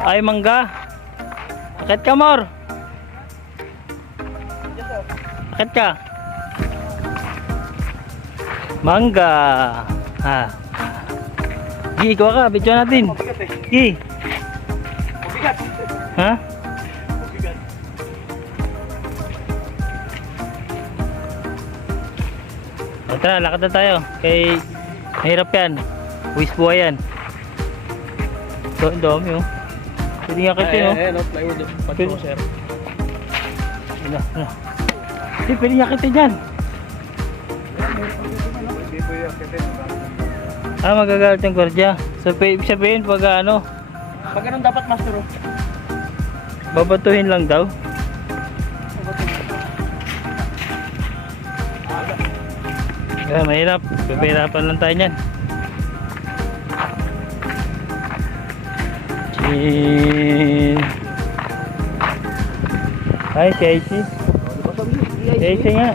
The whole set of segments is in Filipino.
Ay, mangga. Akit ka, Mor. Akit ka. Mangga. Ha. Gi, kuha ka. Video natin. Gi. Mabigat. Ha? Mabigat. O, tara, lakad na tayo. Kay mahirap yan. Buwis buhay yan. Ito, ang dami oh. Pwede nga kitin oh. Eh, no, plywood. Pwede. Sir. Ano. Hindi, pwede nga kitin yan. Hindi po yung kitin. Ah, magagalit yung gwardiya. So, ibig sabihin pag ano, Pag ganun dapat master oh. babatuhin lang daw. Kaya mahirap. Pipirapan lang tayo niyan. Hi, Casey. Casey nga.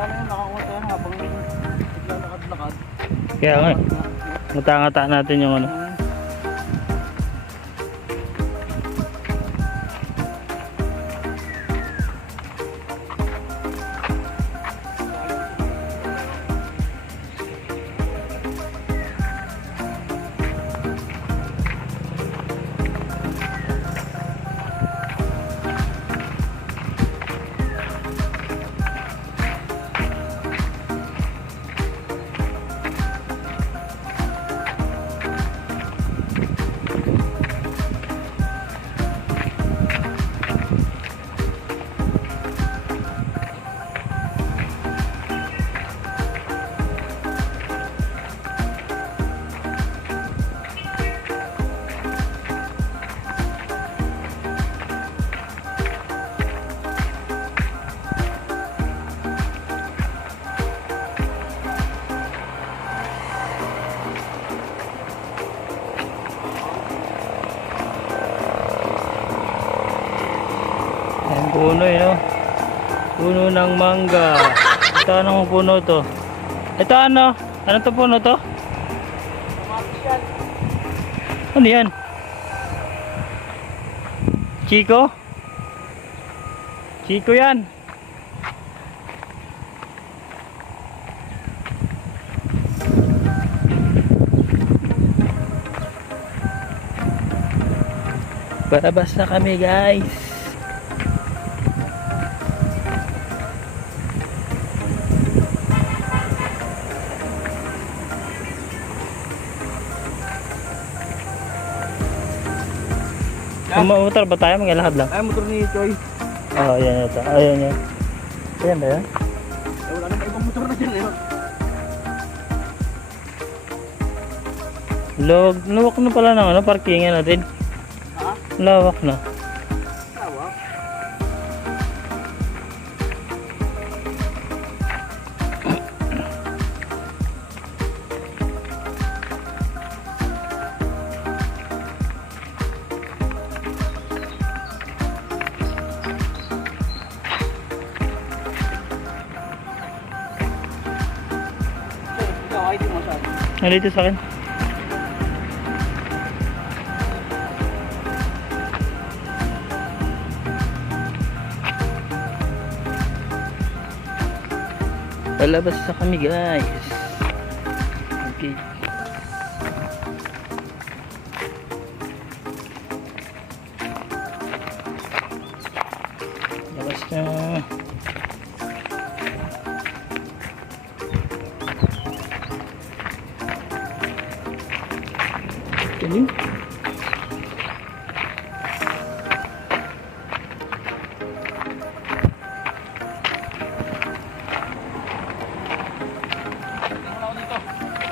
Sana yung nakakuha tayo habang biglang lakad-lakad. Kaya nga. Ngata-ngata natin yung ano. Ayan, puno yun oh. Puno ng mangga. Ito anong puno to? Ito ano? Ano to puno to? Ano yan? Chico? Chico yan. Barabas na kami guys. Motor ba tayo? Maglalakad lang. Ay, motor ni Choi. Oh, yan ito. Ayan yan. Ayan ba yan? Eh, wala naman ibang motor na dyan eh. Lawak na pala ng ano, parkingan natin. Ha? Lawak na. Tawa? Ikaw, ay di masyado. Nandito sa akin. Palabas na kami guys. Okay. Labas na. Galing.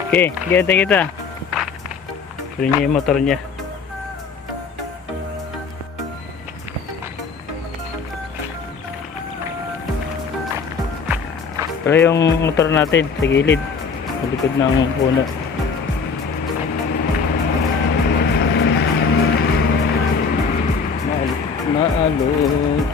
Okay, ganda kita. Tuloy niya yung motor niya. Pero yung motor natin sa gilid, sa likod ng puno. Maalog.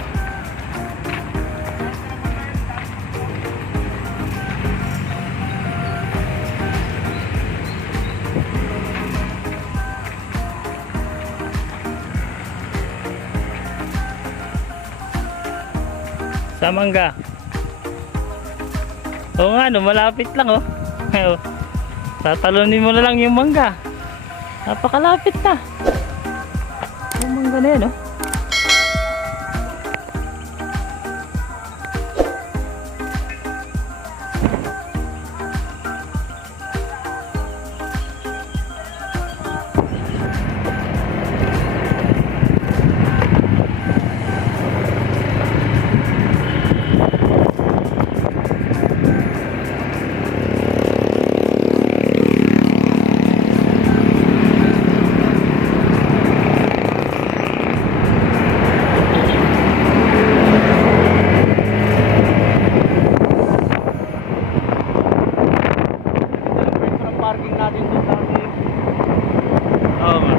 Sa mangga. Oo nga, no, malapit lang oh. Tatalunin mo na lang yung mangga. Napakalapit na. Yung mangga na yan oh. Parking natin doon dati. Oo nga.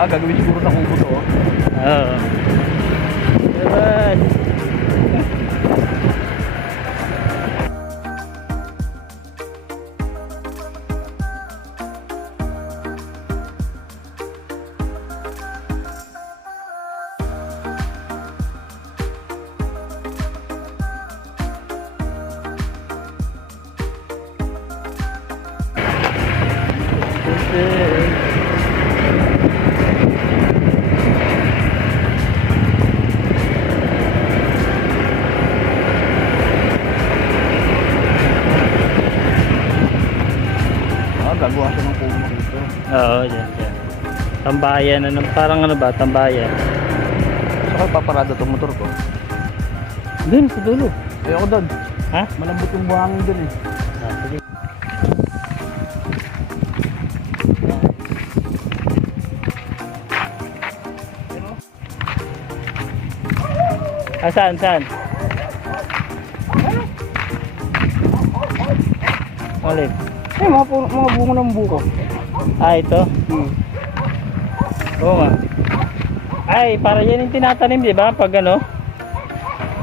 Gagawin siguro na kubo to. Oo. Diyan. Gagawa siya ng kubo dito. Oo, dyan. Tambayan, ano, parang ano ba, tambayan. Saka paparada itong motor ko. Dun, sa dulo. Ayoko doon. Ha? Malambot yung buhangin doon eh. Ah, sige. Ah, saan? Ulit. Mga bunga ng buko. Ah, ito? Hmm. Oo nga. Ay, para yan yung tinatanim, di ba? Pag ano?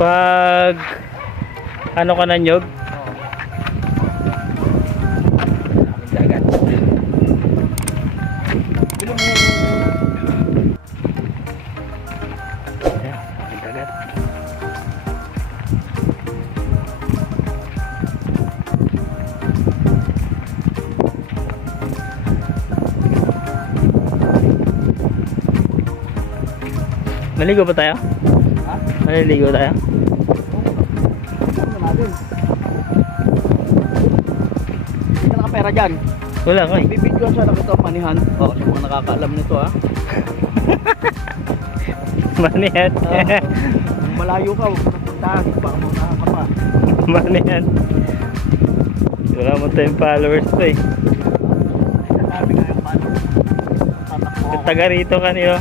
Pag ano ka na nyog? Dagat. Dagat. Maligo ba tayo? Ha? Maliligo tayo? Ano natin? Hindi ka nakapera dyan. Wala ko eh. Bibidyoan sana kita manihan. Oo, sa mga nakakaalam nito ha. Manihan. Malayo ka, huwag ka puntahan. Baka maunahan ka pa. Manihan. Wala mo tayong followers pa eh. Sabi nga yung paano. Tatakbo Kung ako. taga rito ka niyo.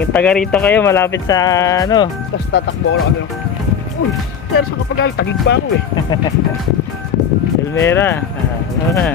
Kung taga rito kayo, malapit sa ano. Tapos tatakbo ako na kami. Uy, sir, saan ka pagalit? Tagig pa ako eh. Silmera. Ah, ano na.